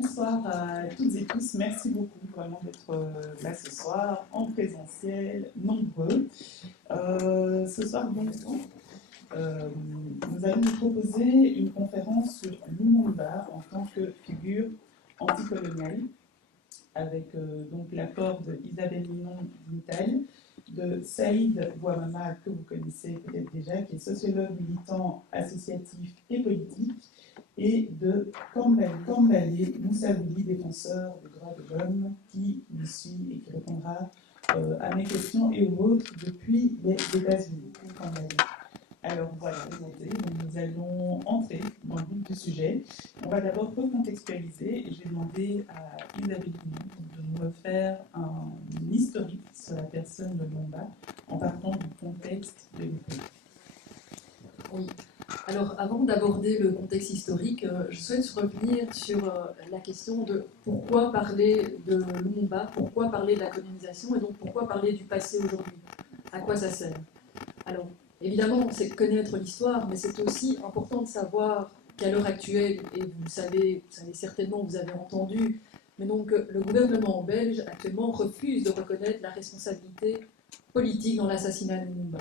Bonsoir à toutes et tous. Merci beaucoup vraiment d'être là ce soir en présentiel, nombreux. Ce soir, donc, nous allons vous proposer une conférence sur Lumumba en tant que figure anticoloniale, avec donc l'apport de Isabelle Minon-Vintal, de Saïd Bouamama, que vous connaissez peut-être déjà, qui est sociologue militant associatif et politique, et de Kambale Moussaouli, défenseur des droits de l'homme, qui nous suit et qui répondra à mes questions et aux vôtres depuis les États-Unis. Alors voilà, nous allons entrer dans le vif du sujet. On va d'abord recontextualiser et je vais demander à Isabelle Minon de nous refaire un historique sur la personne de Lumumba en partant du contexte de l'époque. Oui. Alors, avant d'aborder le contexte historique, je souhaite revenir sur la question de pourquoi parler de Lumumba, pourquoi parler de la colonisation et donc pourquoi parler du passé aujourd'hui. À quoi ça sert? Alors, évidemment, c'est connaître l'histoire, mais c'est aussi important de savoir qu'à l'heure actuelle, et vous savez certainement, vous avez entendu, mais donc le gouvernement belge actuellement refuse de reconnaître la responsabilité politique dans l'assassinat de Lumumba.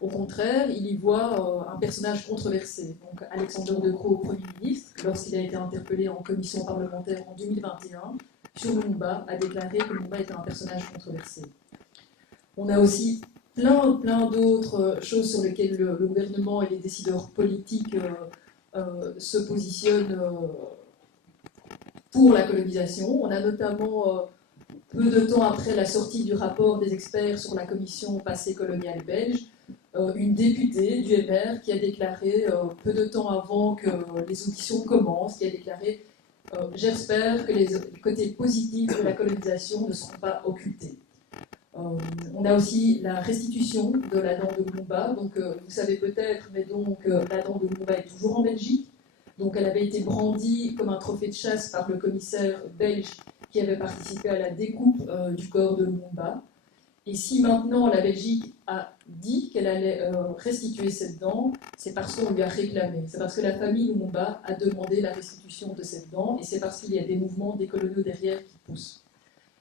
Au contraire, il y voit un personnage controversé. Donc Alexander De Croo, Premier ministre, lorsqu'il a été interpellé en commission parlementaire en 2021 sur Lumumba, a déclaré que Lumumba était un personnage controversé. On a aussi plein d'autres choses sur lesquelles le gouvernement et les décideurs politiques se positionnent pour la colonisation. On a notamment, peu de temps après la sortie du rapport des experts sur la commission passé coloniale belge, une députée du MR qui a déclaré, peu de temps avant que les auditions commencent, qui a déclaré « J'espère que les côtés positifs de la colonisation ne seront pas occultés ». On a aussi la restitution de la dent de Lumumba. Donc, vous savez peut-être, mais donc la dent de Lumumba est toujours en Belgique. Donc, elle avait été brandie comme un trophée de chasse par le commissaire belge qui avait participé à la découpe du corps de Lumumba. Et si maintenant la Belgique a dit qu'elle allait restituer cette dent, c'est parce qu'on lui a réclamé. C'est parce que la famille Lumumba a demandé la restitution de cette dent, et c'est parce qu'il y a des mouvements décoloniaux derrière qui poussent.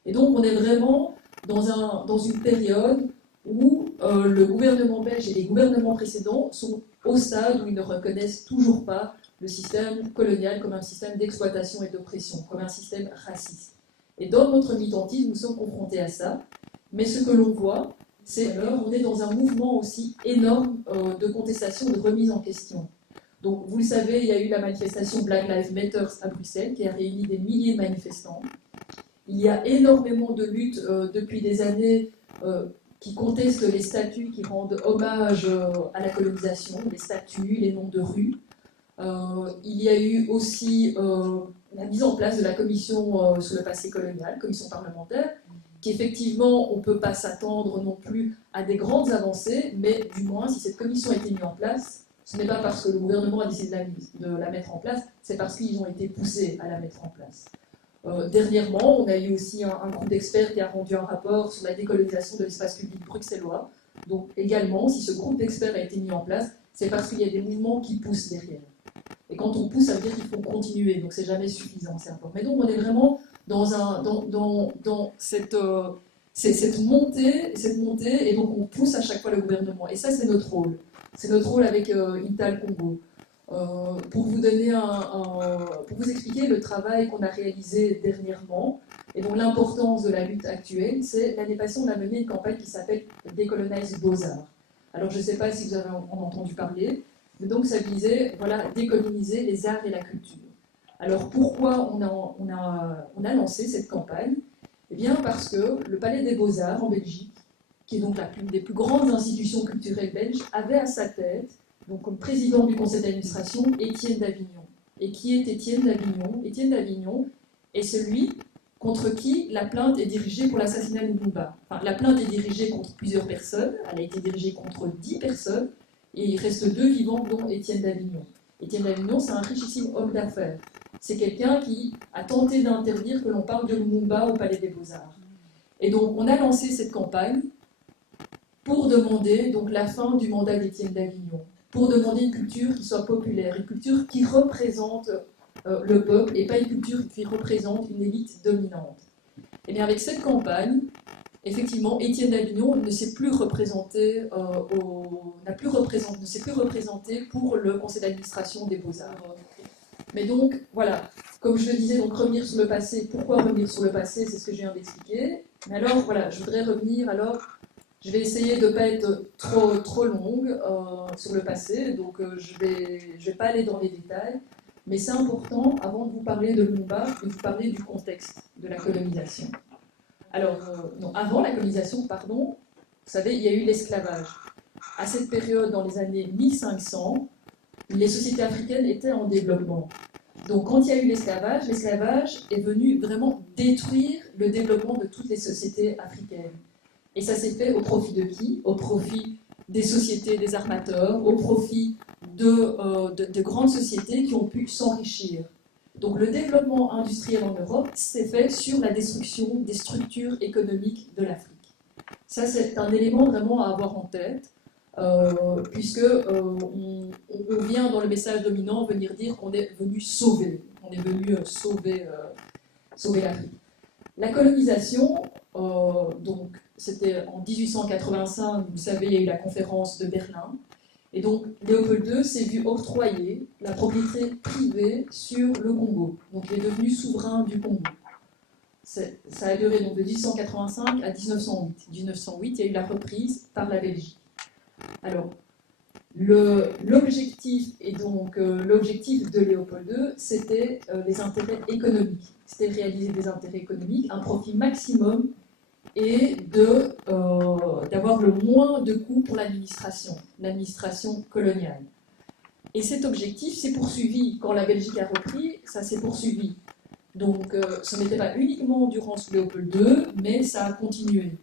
Et donc on est vraiment dans une période où le gouvernement belge et les gouvernements précédents sont au stade où ils ne reconnaissent toujours pas le système colonial comme un système d'exploitation et d'oppression, comme un système raciste. Et dans notre militantisme, nous sommes confrontés à ça. Mais ce que l'on voit, c'est qu'on est dans un mouvement aussi énorme de contestation, de remise en question. Donc, vous le savez, il y a eu la manifestation Black Lives Matter à Bruxelles qui a réuni des milliers de manifestants. Il y a énormément de luttes depuis des années qui contestent les statuts qui rendent hommage à la colonisation, les statuts, les noms de rues. Il y a eu aussi la mise en place de la commission sur le passé colonial, commission parlementaire, qu'effectivement, on ne peut pas s'attendre non plus à des grandes avancées, mais du moins, si cette commission a été mise en place, ce n'est pas parce que le gouvernement a décidé de la mettre en place, c'est parce qu'ils ont été poussés à la mettre en place. Dernièrement, on a eu aussi un groupe d'experts qui a rendu un rapport sur la décolonisation de l'espace public bruxellois. Donc également, si ce groupe d'experts a été mis en place, c'est parce qu'il y a des mouvements qui poussent derrière. Et quand on pousse, ça veut dire qu'il faut continuer, donc c'est jamais suffisant, c'est important. Mais donc on est vraiment dans cette montée, et donc on pousse à chaque fois le gouvernement. Et ça, c'est notre rôle. C'est notre rôle avec Ital Congo. Pour vous donner pour vous expliquer le travail qu'on a réalisé dernièrement, et donc l'importance de la lutte actuelle, c'est l'année passée, on a mené une campagne qui s'appelle Décolonize Beaux-Arts. Alors je ne sais pas si vous avez en entendu parler, mais donc ça visait, voilà, décoloniser les arts et la culture. Alors pourquoi on a lancé cette campagne? Eh bien parce que le Palais des Beaux-Arts en Belgique, qui est donc l'une des plus grandes institutions culturelles belges, avait à sa tête, donc comme président du conseil d'administration, Étienne d'Avignon. Et qui est Étienne d'Avignon? Étienne d'Avignon est celui contre qui la plainte est dirigée pour l'assassinat de Lumumba. Enfin, la plainte est dirigée contre plusieurs personnes, elle a été dirigée contre 10 personnes, et il reste 2 vivants, dont Étienne d'Avignon. Étienne d'Avignon, c'est un richissime homme d'affaires. C'est quelqu'un qui a tenté d'interdire que l'on parle de Lumumba au Palais des Beaux-Arts. Et donc, on a lancé cette campagne pour demander donc, la fin du mandat d'Étienne d'Avignon, pour demander une culture qui soit populaire, une culture qui représente le peuple et pas une culture qui représente une élite dominante. Et bien avec cette campagne, effectivement, Étienne d'Avignon ne s'est plus représenté pour le conseil d'administration des Beaux-Arts. Mais donc, voilà, comme je le disais, donc revenir sur le passé. Pourquoi revenir sur le passé? C'est ce que je viens d'expliquer. Mais alors, voilà, je voudrais revenir, alors, je vais essayer de ne pas être trop longue sur le passé, donc je vais pas aller dans les détails, mais c'est important, avant de vous parler de Lumumba, de vous parler du contexte de la colonisation. Alors, non, avant la colonisation, pardon, vous savez, il y a eu l'esclavage. À cette période, dans les années 1500, les sociétés africaines étaient en développement. Donc, quand il y a eu l'esclavage est venu vraiment détruire le développement de toutes les sociétés africaines. Et ça s'est fait au profit de qui? Au profit des sociétés, des armateurs, au profit de grandes sociétés qui ont pu s'enrichir. Donc le développement industriel en Europe s'est fait sur la destruction des structures économiques de l'Afrique. Ça, c'est un élément vraiment à avoir en tête, puisque on vient dans le message dominant venir dire qu'on est venu sauver, sauver l'Afrique. La colonisation, donc c'était en 1885, vous savez, il y a eu la conférence de Berlin. Et donc, Léopold II s'est vu octroyer la propriété privée sur le Congo. Donc, il est devenu souverain du Congo. Ça a duré donc de 1885 à 1908. 1908, il y a eu la reprise par la Belgique. Alors, l'objectif de Léopold II, c'était les intérêts économiques. C'était réaliser des intérêts économiques, un profit maximum et d'avoir le moins de coûts pour l'administration coloniale. Et cet objectif s'est poursuivi quand la Belgique a repris, ça s'est poursuivi. Donc ce n'était pas uniquement durant sous Léopold II, mais ça a continué.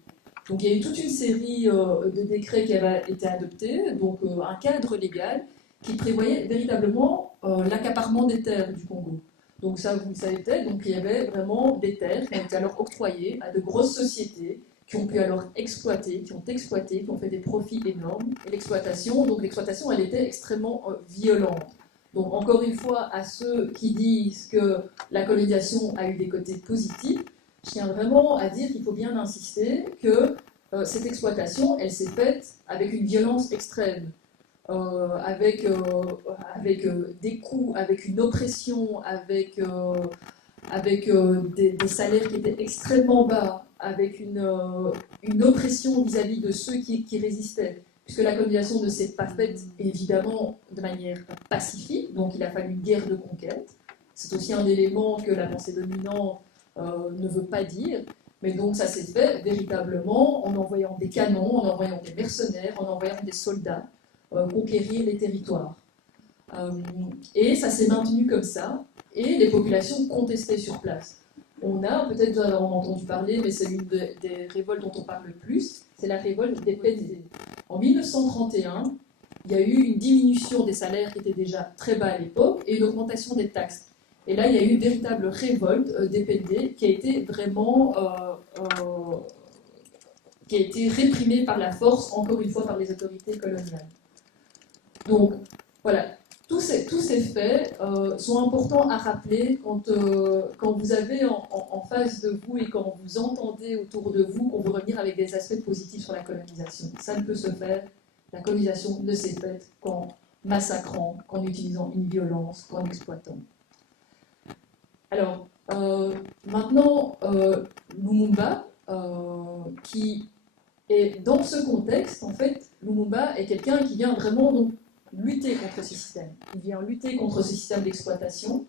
Donc il y a eu toute une série de décrets qui avaient été adoptés, donc un cadre légal qui prévoyait véritablement l'accaparement des terres du Congo. Donc ça, vous le savez peut-être, donc il y avait vraiment des terres qui ont été alors octroyées à de grosses sociétés qui ont pu alors exploiter, qui ont fait des profits énormes. Et l'exploitation, elle était extrêmement violente. Donc encore une fois, à ceux qui disent que la colonisation a eu des côtés positifs, je tiens vraiment à dire qu'il faut bien insister que cette exploitation, elle s'est faite avec une violence extrême. Avec des coûts, avec une oppression, avec des salaires qui étaient extrêmement bas, avec une oppression vis-à-vis de ceux qui résistaient, puisque la colonisation ne s'est pas faite évidemment de manière pacifique, donc il a fallu une guerre de conquête. C'est aussi un élément que la pensée dominante ne veut pas dire. Mais donc ça s'est fait véritablement en envoyant des canons, en envoyant des mercenaires, en envoyant des soldats conquérir les territoires. Et ça s'est maintenu comme ça, et les populations contestaient sur place. On a, peut-être vous en avez entendu parler, mais c'est l'une des révoltes dont on parle le plus, c'est la révolte des Pézés. En 1931, il y a eu une diminution des salaires qui étaient déjà très bas à l'époque, et une augmentation des taxes. Et là, il y a eu une véritable révolte des Pézés qui a été vraiment qui a été réprimée par la force, encore une fois par les autorités coloniales. Donc, voilà, tous ces faits sont importants à rappeler quand vous avez en face de vous et quand vous entendez autour de vous qu'on veut revenir avec des aspects positifs sur la colonisation. Ça ne peut se faire. La colonisation ne s'est faite qu'en massacrant, qu'en utilisant une violence, qu'en exploitant. Alors, maintenant, Lumumba, qui est dans ce contexte, en fait, Lumumba est quelqu'un qui vient vraiment donc lutter contre ce système. Il vient lutter contre ce système d'exploitation.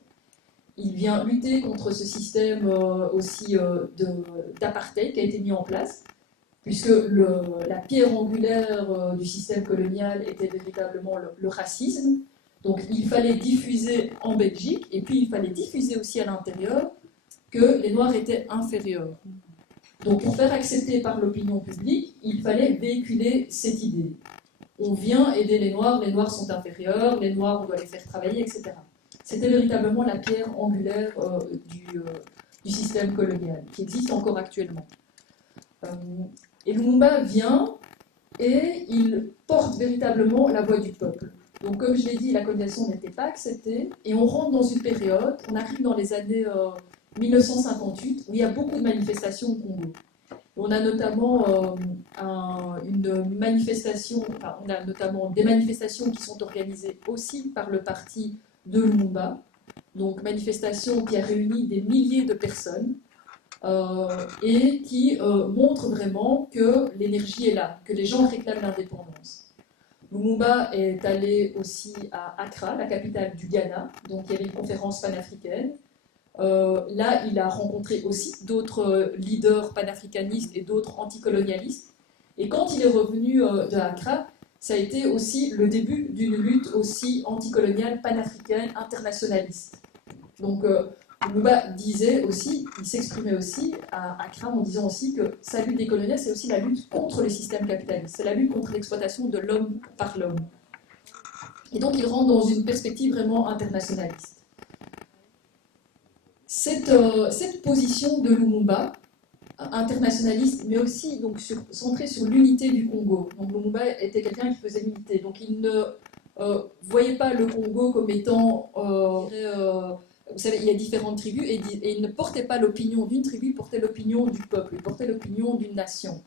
Il vient lutter contre ce système aussi d'apartheid qui a été mis en place, puisque la pierre angulaire du système colonial était véritablement le racisme. Donc il fallait diffuser en Belgique, et puis il fallait diffuser aussi à l'intérieur que les Noirs étaient inférieurs. Donc pour faire accepter par l'opinion publique, il fallait véhiculer cette idée. On vient aider les Noirs sont inférieurs, les Noirs, on doit les faire travailler, etc. C'était véritablement la pierre angulaire du système colonial, qui existe encore actuellement. Et Lumumba vient et il porte véritablement la voix du peuple. Donc, comme je l'ai dit, la colonisation n'était pas acceptée et on rentre dans une période, on arrive dans les années 1958 où il y a beaucoup de manifestations au Congo. On a notamment une manifestation, enfin, on a notamment des manifestations qui sont organisées aussi par le parti de Lumumba, donc manifestation qui a réuni des milliers de personnes et qui montre vraiment que l'énergie est là, que les gens réclament l'indépendance. Lumumba est allé aussi à Accra, la capitale du Ghana, donc il y avait une conférence panafricaine. Là, il a rencontré aussi d'autres leaders panafricanistes et d'autres anticolonialistes. Et quand il est revenu de Accra, ça a été aussi le début d'une lutte aussi anticoloniale, panafricaine, internationaliste. Donc, Lumumba disait aussi, il s'exprimait aussi à Accra en disant aussi que sa lutte des coloniaux, c'est aussi la lutte contre les systèmes capitalistes, c'est la lutte contre l'exploitation de l'homme par l'homme. Et donc, il rentre dans une perspective vraiment internationaliste. Cette position de Lumumba, internationaliste, mais aussi donc, centrée sur l'unité du Congo. Donc Lumumba était quelqu'un qui faisait l'unité. Donc il ne voyait pas le Congo comme étant... vous savez, il y a différentes tribus et il ne portait pas l'opinion d'une tribu, il portait l'opinion du peuple, il portait l'opinion d'une nation.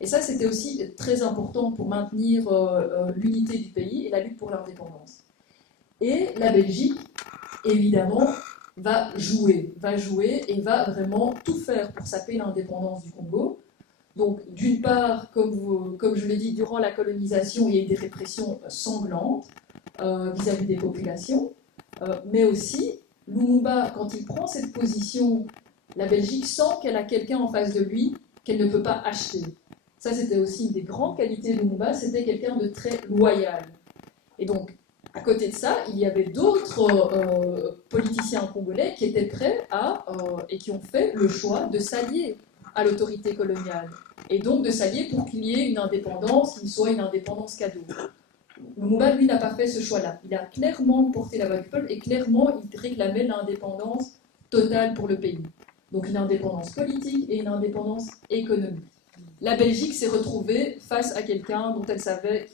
Et ça, c'était aussi très important pour maintenir l'unité du pays et la lutte pour l'indépendance. Et la Belgique, évidemment, va jouer et va vraiment tout faire pour saper l'indépendance du Congo. Donc, d'une part, comme je l'ai dit, durant la colonisation, il y a eu des répressions sanglantes vis-à-vis des populations, mais aussi, Lumumba, quand il prend cette position, la Belgique sent qu'elle a quelqu'un en face de lui qu'elle ne peut pas acheter. Ça, c'était aussi une des grandes qualités de Lumumba, c'était quelqu'un de très loyal. Et donc, à côté de ça, il y avait d'autres politiciens congolais qui étaient prêts et qui ont fait le choix de s'allier à l'autorité coloniale. Et donc de s'allier pour qu'il y ait une indépendance qui soit une indépendance cadeau. Lumumba, lui, n'a pas fait ce choix-là. Il a clairement porté la voix du peuple et clairement, il réclamait l'indépendance totale pour le pays. Donc une indépendance politique et une indépendance économique. La Belgique s'est retrouvée face à quelqu'un dont elle savait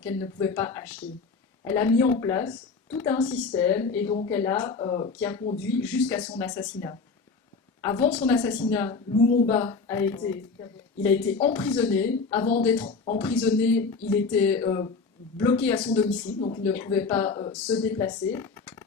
qu'elle ne pouvait pas acheter. Elle a mis en place tout un système et donc qui a conduit jusqu'à son assassinat. Avant son assassinat, Lumumba a été emprisonné. Avant d'être emprisonné, il était bloqué à son domicile, donc il ne pouvait pas se déplacer.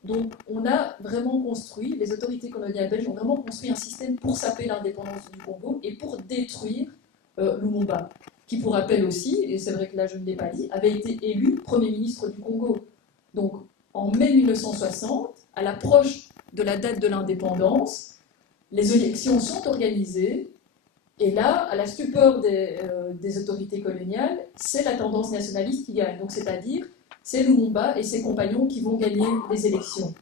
Donc on a vraiment construit, les autorités coloniales belges ont vraiment construit un système pour saper l'indépendance du Congo et pour détruire Lumumba, qui pour rappel aussi, et c'est vrai que là je ne l'ai pas dit, avait été élu Premier ministre du Congo. Donc en mai 1960, à l'approche de la date de l'indépendance, les élections sont organisées, et là, à la stupeur des autorités coloniales, c'est la tendance nationaliste qui gagne. Donc c'est-à-dire, c'est Lumumba et ses compagnons qui vont gagner les élections.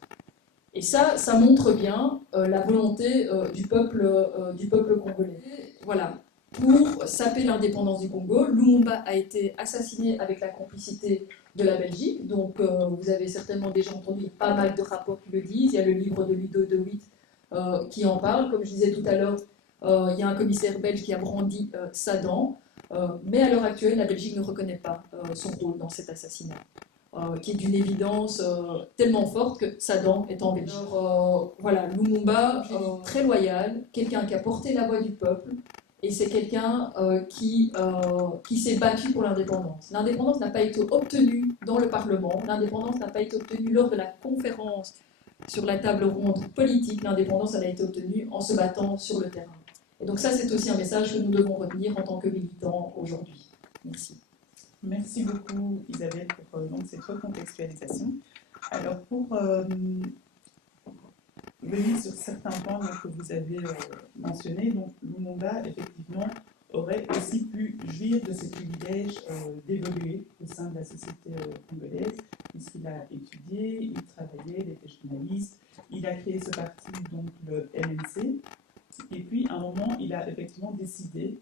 Et ça montre bien la volonté du peuple congolais. Voilà. Pour saper l'indépendance du Congo, Lumumba a été assassiné avec la complicité de la Belgique. Donc vous avez certainement déjà entendu pas mal de rapports qui le disent. Il y a le livre de Ludo de Witt qui en parle. Comme je disais tout à l'heure, il y a un commissaire belge qui a brandi sa dent. Mais à l'heure actuelle, la Belgique ne reconnaît pas son rôle dans cet assassinat. Qui est d'une évidence tellement forte que sa dent est en Belgique. Voilà, Lumumba, très loyal, quelqu'un qui a porté la voix du peuple, et c'est quelqu'un qui s'est battu pour l'indépendance. L'indépendance n'a pas été obtenue dans le Parlement, l'indépendance n'a pas été obtenue lors de la conférence sur la table ronde politique, l'indépendance elle a été obtenue en se battant sur le terrain. Et donc ça, c'est aussi un message que nous devons retenir en tant que militants aujourd'hui. Merci. Merci beaucoup Isabelle pour donc, cette recontextualisation. Alors pour venir sur certains points que vous avez mentionnés, donc Lumumba effectivement aurait aussi pu jouir de ces privilèges d'évoluer au sein de la société congolaise, puisqu'il a étudié, il travaillait, il était journaliste, il a créé ce parti, donc le MNC, et puis à un moment il a effectivement décidé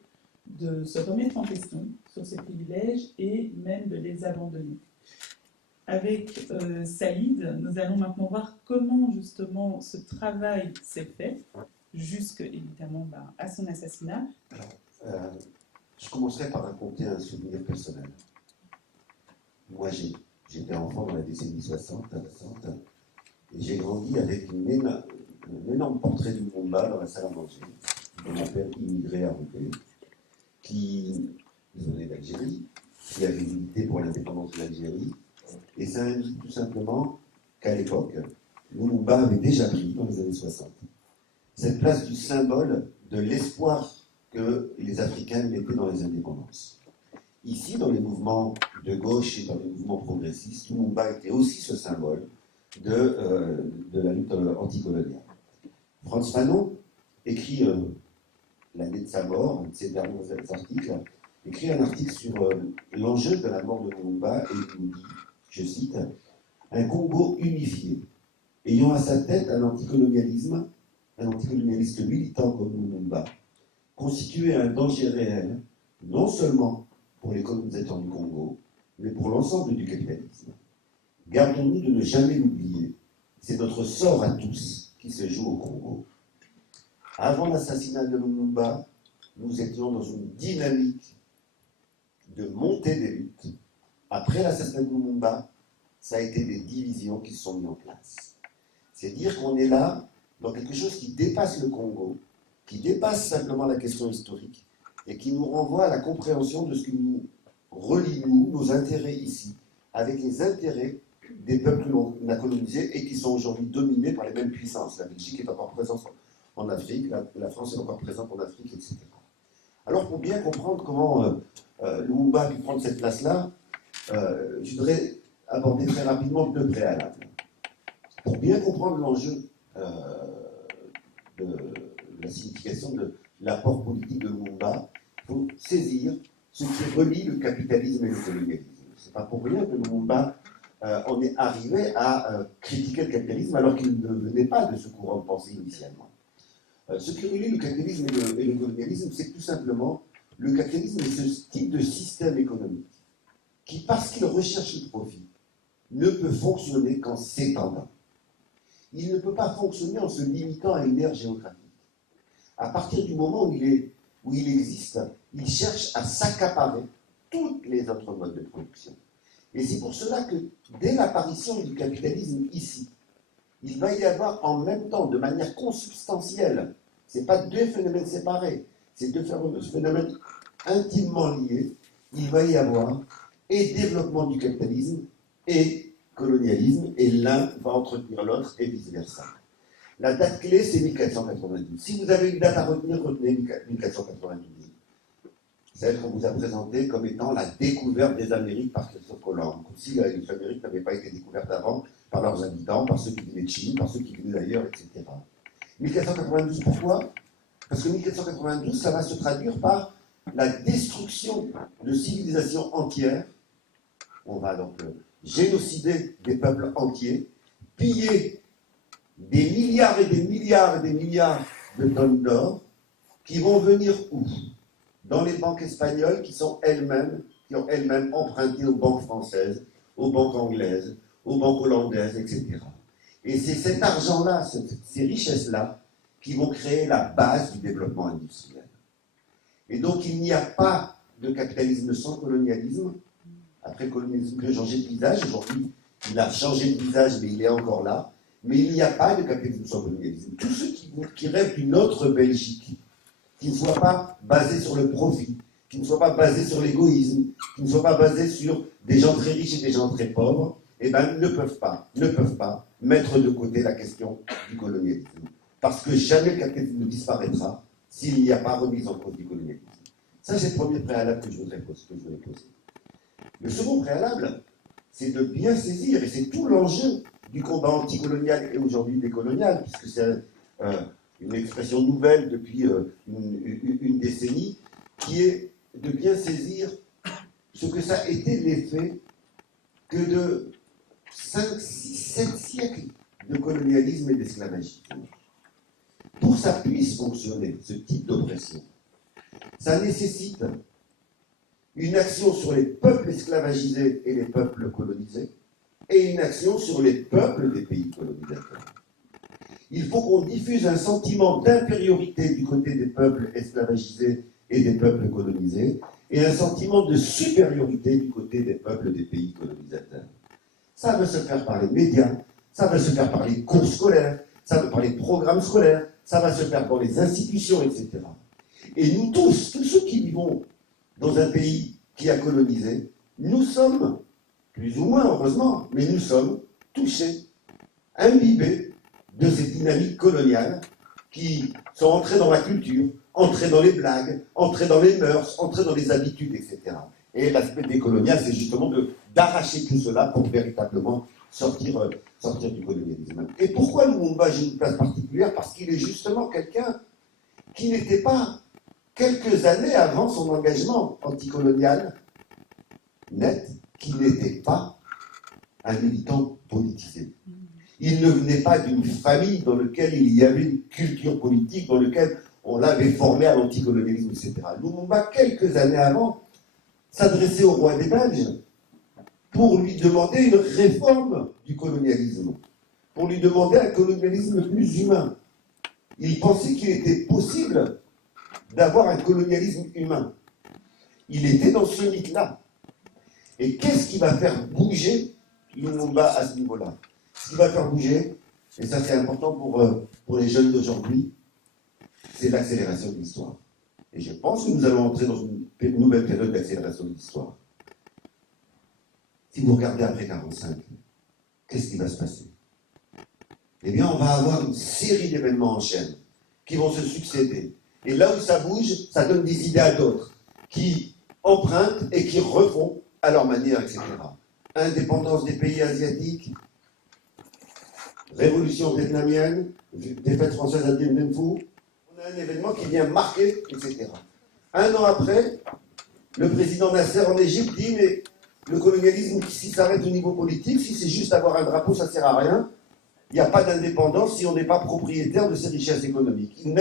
de se remettre en question sur ces privilèges et même de les abandonner. Avec Saïd, nous allons maintenant voir comment justement ce travail s'est fait, jusque évidemment à son assassinat. Je commencerai par raconter un souvenir personnel. Moi, j'ai J'étais enfant dans la décennie 60, et j'ai grandi avec un énorme portrait de Lumumba dans la salle à manger, de mon père immigré à Roubaix, qui venait d'Algérie, qui avait milité pour l'indépendance de l'Algérie, et ça indique tout simplement qu'à l'époque, Lumumba avait déjà pris, dans les années 60, cette place du symbole de l'espoir que les Africains mettaient dans les indépendances. Ici, dans les mouvements de gauche et dans les mouvements progressistes, Lumumba était aussi ce symbole de la lutte anticoloniale. Frantz Fanon écrit, l'année de sa mort, un de ses derniers articles, écrit un article sur l'enjeu de la mort de Lumumba et il nous dit, je cite, « Un Congo unifié, ayant à sa tête un anticolonialiste militant comme Lumumba, constituait un danger réel, non seulement pour les colonisateurs du Congo, mais pour l'ensemble du capitalisme. Gardons-nous de ne jamais l'oublier. C'est notre sort à tous qui se joue au Congo. » Avant l'assassinat de Lumumba, nous étions dans une dynamique de montée des luttes. Après l'assassinat de Lumumba, ça a été des divisions qui se sont mises en place. C'est dire qu'on est là dans quelque chose qui dépasse le Congo, qui dépasse simplement la question historique, et qui nous renvoie à la compréhension de ce qui nous relie, nous, nos intérêts ici, avec les intérêts des peuples qu'on a colonisés et qui sont aujourd'hui dominés par les mêmes puissances. La Belgique est encore présente en Afrique, la France est encore présente en Afrique, etc. Alors, pour bien comprendre comment Lumumba a pu prendre cette place-là, je voudrais aborder très rapidement deux préalables. Pour bien comprendre l'enjeu de la signification de l'apport politique de Lumumba, il faut saisir ce qui relie le capitalisme et le colonialisme. Ce n'est pas pour rien que Lumumba en est arrivé à critiquer le capitalisme alors qu'il ne venait pas de ce courant de pensée initialement. Ce qui relie le capitalisme et le colonialisme, c'est tout simplement le capitalisme est ce type de système économique qui, parce qu'il recherche le profit, ne peut fonctionner qu'en s'étendant. Il ne peut pas fonctionner en se limitant à une aire géographique. À partir du moment où il existe, il cherche à s'accaparer tous les autres modes de production. Et c'est pour cela que, dès l'apparition du capitalisme ici, il va y avoir en même temps, de manière consubstantielle, ce n'est pas deux phénomènes séparés, c'est deux phénomènes intimement liés, il va y avoir et développement du capitalisme et colonialisme, et l'un va entretenir l'autre et vice-versa. La date clé, c'est 1492. Si vous avez une date à retenir, retenez 1492. Celle qu'on vous a présentée comme étant la découverte des Amériques par Christophe Colomb. Comme si les Amériques n'avaient pas été découvertes avant par leurs habitants, par ceux qui venaient de Chine, par ceux qui venaient d'ailleurs, etc. 1492, pourquoi? Parce que 1492, ça va se traduire par la destruction de civilisations entières. On va donc génocider des peuples entiers, piller des milliards et des milliards et des milliards de tonnes d'or qui vont venir où? Dans les banques espagnoles qui ont elles-mêmes emprunté aux banques françaises, aux banques anglaises, aux banques hollandaises, etc. Et c'est cet argent-là, ces richesses-là, qui vont créer la base du développement industriel. Et donc il n'y a pas de capitalisme sans colonialisme. Après le colonialisme a changé de visage, aujourd'hui il a changé de visage, mais il est encore là. Mais il n'y a pas de capitalisme sans colonialisme. Tous ceux qui rêvent d'une autre Belgique, qui ne soit pas basée sur le profit, qui ne soit pas basée sur l'égoïsme, qui ne soit pas basée sur des gens très riches et des gens très pauvres, eh ben, ne peuvent pas mettre de côté la question du colonialisme. Parce que jamais le capitalisme ne disparaîtra s'il n'y a pas remise en cause du colonialisme. Ça, c'est le premier préalable que je voudrais poser. Le second préalable, c'est de bien saisir, et c'est tout l'enjeu du combat anticolonial et aujourd'hui décolonial, puisque c'est une expression nouvelle depuis une décennie, qui est de bien saisir ce que ça a été l'effet que de 5, 6, 7 siècles de colonialisme et d'esclavagisme. Pour que ça puisse fonctionner, ce type d'oppression, ça nécessite une action sur les peuples esclavagisés et les peuples colonisés, et une action sur les peuples des pays colonisateurs. Il faut qu'on diffuse un sentiment d'infériorité du côté des peuples esclavagisés et des peuples colonisés, et un sentiment de supériorité du côté des peuples des pays colonisateurs. Ça va se faire par les médias, ça va se faire par les cours scolaires, ça va par les programmes scolaires, ça va se faire dans les institutions, etc. Et nous tous ceux qui vivons dans un pays qui a colonisé, nous sommes, plus ou moins heureusement, mais nous sommes touchés, imbibés de ces dynamiques coloniales qui sont entrées dans la culture, entrées dans les blagues, entrées dans les mœurs, entrées dans les habitudes, etc. Et l'aspect décolonial, c'est justement d'arracher tout cela pour véritablement sortir du colonialisme. Et pourquoi Lumumba joue une place particulière? Parce qu'il est justement quelqu'un qui n'était pas, quelques années avant son engagement anticolonial net, qui n'était pas un militant politisé. Il ne venait pas d'une famille dans laquelle il y avait une culture politique, dans laquelle on l'avait formé à l'anticolonialisme, etc. Lumumba, quelques années avant, s'adressait au roi des Belges pour lui demander une réforme du colonialisme, pour lui demander un colonialisme plus humain. Il pensait qu'il était possible d'avoir un colonialisme humain. Il était dans ce mythe-là. Et qu'est-ce qui va faire bouger Lumumba à ce niveau-là? Ce qui va faire bouger, et ça c'est important pour les jeunes d'aujourd'hui, c'est l'accélération de l'histoire. Et je pense que nous allons entrer dans une nouvelle période d'accélération de l'histoire. Si vous regardez après 1945, qu'est-ce qui va se passer? Eh bien, on va avoir une série d'événements en chaîne qui vont se succéder. Et là où ça bouge, ça donne des idées à d'autres, qui empruntent et qui refont à leur manière, etc. Indépendance des pays asiatiques, révolution vietnamienne, défaite française à Dien Bien Phu, on a un événement qui vient marquer, etc. Un an après, le président Nasser en Égypte dit, mais le colonialisme, s'il s'arrête au niveau politique, si c'est juste avoir un drapeau, ça ne sert à rien. Il n'y a pas d'indépendance si on n'est pas propriétaire de ses richesses économiques. Il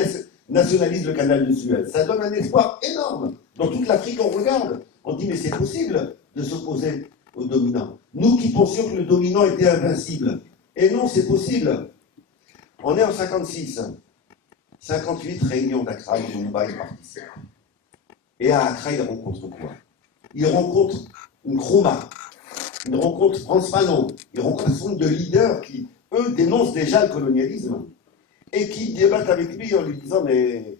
nationalise le canal de Suez. Ça donne un espoir énorme. Dans toute l'Afrique, on regarde. On dit, mais c'est possible de s'opposer au dominant. Nous qui pensions que le dominant était invincible. Et non, c'est possible. On est en 56. 58, réunion d'Accra, et Lumumba y participe. Et à Accra, il rencontre quoi? Il rencontre Nkrumah, il rencontre Frantz Fanon, il rencontre un certain nombre de leaders qui, eux, dénoncent déjà le colonialisme et qui débattent avec lui en lui disant, mais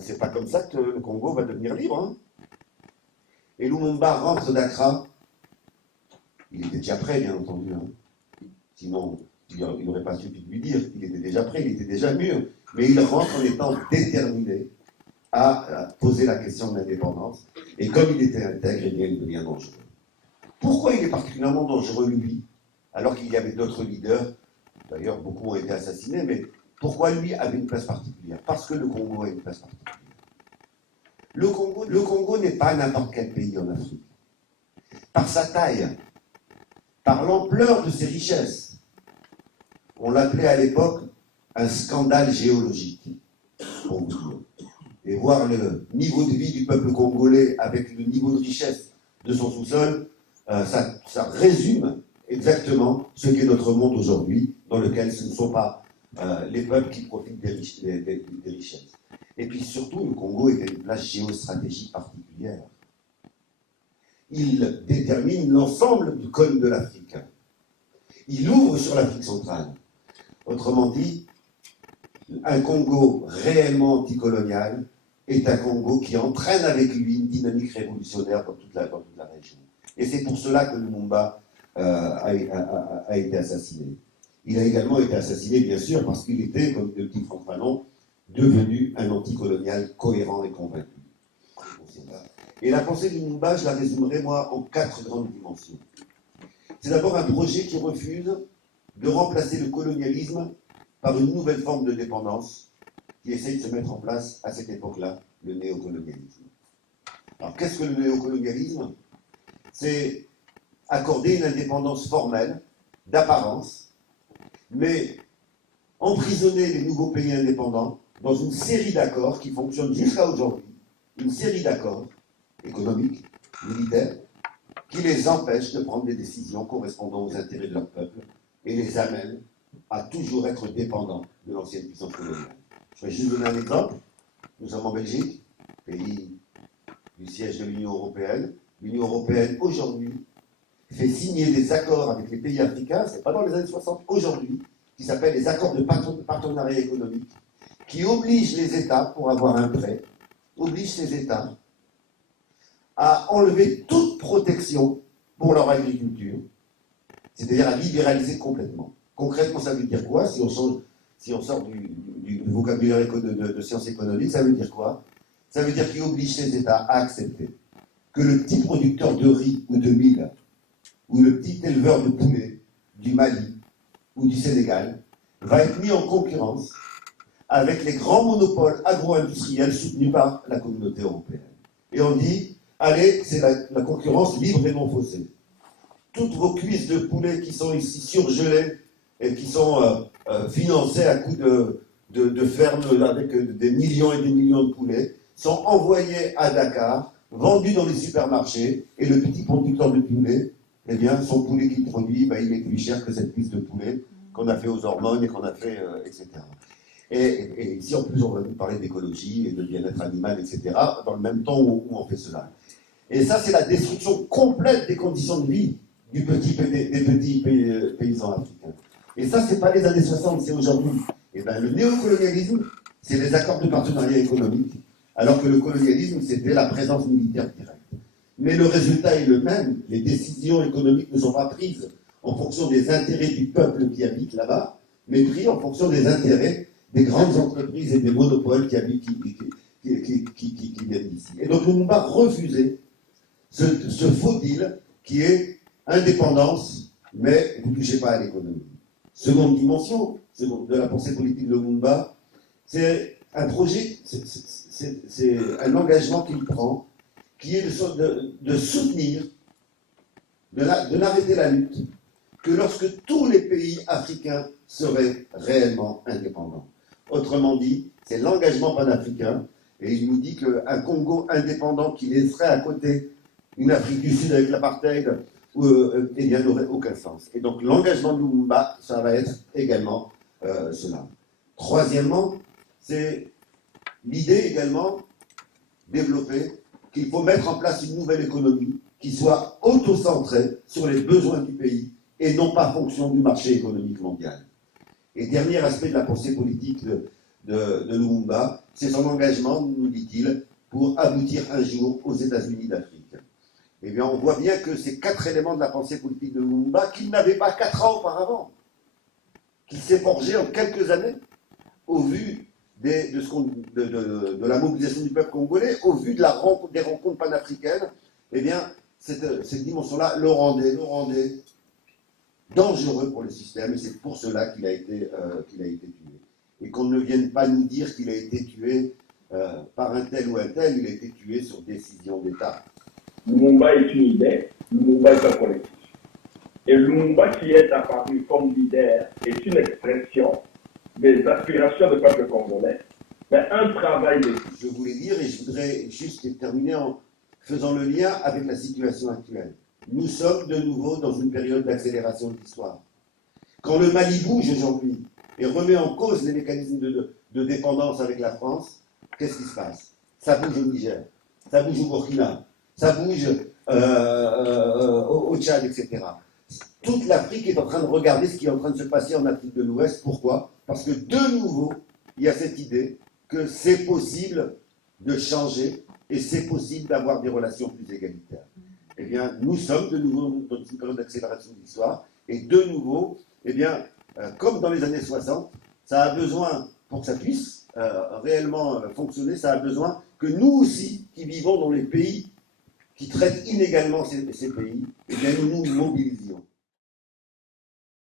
c'est pas comme ça que le Congo va devenir libre. Hein. Et Lumumba rentre d'Accra, il était déjà prêt, bien entendu. Hein. Sinon, il n'aurait pas suffi de lui dire qu'il était déjà prêt, il était déjà mûr. Mais il rentre en étant déterminé à poser la question de l'indépendance. Et comme il était intègre, eh bien, il devient dangereux. Pourquoi il est particulièrement dangereux, lui, alors qu'il y avait d'autres leaders? D'ailleurs, beaucoup ont été assassinés, mais pourquoi lui avait une place particulière? Parce que le Congo a une place particulière. Le Congo n'est pas n'importe quel pays en Afrique. Par sa taille, par l'ampleur de ses richesses, on l'appelait à l'époque un scandale géologique, pour vous dire. Et voir le niveau de vie du peuple congolais avec le niveau de richesse de son sous-sol, ça résume exactement ce qu'est notre monde aujourd'hui, dans lequel ce ne sont pas les peuples qui profitent des richesses. Et puis surtout, le Congo était une place géostratégique particulière. Il détermine l'ensemble du cône de l'Afrique. Il ouvre sur l'Afrique centrale. Autrement dit, un Congo réellement anticolonial est un Congo qui entraîne avec lui une dynamique révolutionnaire dans toute la région. Et c'est pour cela que Lumumba a été assassiné. Il a également été assassiné, bien sûr, parce qu'il était, comme le dit Frantz Fanon, devenu un anticolonial cohérent et convaincu. Et la pensée de Lumumba, je la résumerai, moi, en 4 grandes dimensions. C'est d'abord un projet qui refuse de remplacer le colonialisme par une nouvelle forme de dépendance qui essaye de se mettre en place à cette époque-là, le néocolonialisme. Alors, qu'est-ce que le néocolonialisme? C'est accorder une indépendance formelle, d'apparence, mais emprisonner les nouveaux pays indépendants dans une série d'accords qui fonctionnent jusqu'à aujourd'hui, une série d'accords économiques, militaires, qui les empêchent de prendre des décisions correspondant aux intérêts de leur peuple et les amènent à toujours être dépendants de l'ancienne puissance coloniale. Je vais juste donner un exemple. Nous sommes en Belgique, pays du siège de l'Union européenne. L'Union européenne, aujourd'hui, fait signer des accords avec les pays africains, c'est pas dans les années 60, aujourd'hui, qui s'appellent les accords de partenariat économique, qui obligent les États, pour avoir un prêt, obligent ces États à enlever toute protection pour leur agriculture, c'est-à-dire à libéraliser complètement. Concrètement, ça veut dire quoi? Si on sort du vocabulaire de sciences économiques, ça veut dire quoi? Ça veut dire qu'il oblige ces États à accepter que le petit producteur de riz ou de mil, ou le petit éleveur de poulet du Mali ou du Sénégal, va être mis en concurrence avec les grands monopoles agro-industriels soutenus par la communauté européenne. Et on dit, allez, c'est la concurrence libre et non faussée. Toutes vos cuisses de poulet qui sont ici surgelées et qui sont financées à coups de fermes avec des millions et des millions de poulets, sont envoyées à Dakar, vendus dans les supermarchés, et le petit producteur de poulet, eh bien, son poulet qu'il produit, il est plus cher que cette cuisse de poulet qu'on a fait aux hormones et qu'on a fait, etc. Et ici, en plus, on va nous parler d'écologie et de bien-être animal, etc., dans le même temps où on fait cela. Et ça, c'est la destruction complète des conditions de vie des petits paysans africains. Et ça, c'est pas les années 60, c'est aujourd'hui. Et bien, le néocolonialisme, c'est les accords de partenariat économique, alors que le colonialisme, c'était la présence militaire directe. Mais le résultat est le même. Les décisions économiques ne sont pas prises en fonction des intérêts du peuple qui habite là-bas, mais prises en fonction des intérêts des grandes entreprises et des monopoles qui viennent d'ici. Et donc Lumumba refusait ce faux deal qui est indépendance, mais vous ne touchez pas à l'économie. Seconde dimension de la pensée politique de Lumumba, c'est un projet, c'est un engagement qu'il prend, qui est de soutenir, de n'arrêter la lutte, que lorsque tous les pays africains seraient réellement indépendants. Autrement dit, c'est l'engagement panafricain, et il nous dit qu'un Congo indépendant qui laisserait à côté une Afrique du Sud avec l'apartheid, eh bien, n'aurait aucun sens. Et donc l'engagement de Lumumba, ça va être également cela. Troisièmement, c'est l'idée également développée qu'il faut mettre en place une nouvelle économie qui soit auto-centrée sur les besoins du pays et non pas fonction du marché économique mondial. Et dernier aspect de la pensée politique de Lumumba, c'est son engagement, nous dit-il, pour aboutir un jour aux États-Unis d'Afrique. Eh bien, on voit bien que ces 4 éléments de la pensée politique de Lumumba, qu'il n'avait pas 4 ans auparavant, qu'il s'est forgé en quelques années, au vu de la mobilisation du peuple congolais, au vu des rencontres panafricaines, eh bien, cette dimension-là le rendait dangereux pour le système, et c'est pour cela qu'il a été tué. Et qu'on ne vienne pas nous dire qu'il a été tué par un tel ou un tel, il a été tué sur décision d'État. Lumumba est une idée, Lumumba est un collectif. Et Lumumba qui est apparu comme leader est une expression des aspirations du peuple congolais, mais un travail de... Je voulais dire, et je voudrais juste terminer en faisant le lien avec la situation actuelle. Nous sommes de nouveau dans une période d'accélération de l'histoire. Quand le Mali bouge aujourd'hui et remet en cause les mécanismes de dépendance avec la France, qu'est-ce qui se passe? Ça bouge au Niger, ça bouge au Burkina, ça bouge au Tchad, etc. Toute l'Afrique est en train de regarder ce qui est en train de se passer en Afrique de l'Ouest. Pourquoi? Parce que de nouveau, il y a cette idée que c'est possible de changer et c'est possible d'avoir des relations plus égalitaires. Eh bien, nous sommes de nouveau dans une période d'accélération de l'histoire et de nouveau, eh bien, comme dans les années 60, ça a besoin, pour que ça puisse réellement fonctionner, ça a besoin que nous aussi, qui vivons dans les pays qui traitent inégalement ces pays, eh bien, nous nous mobilisions.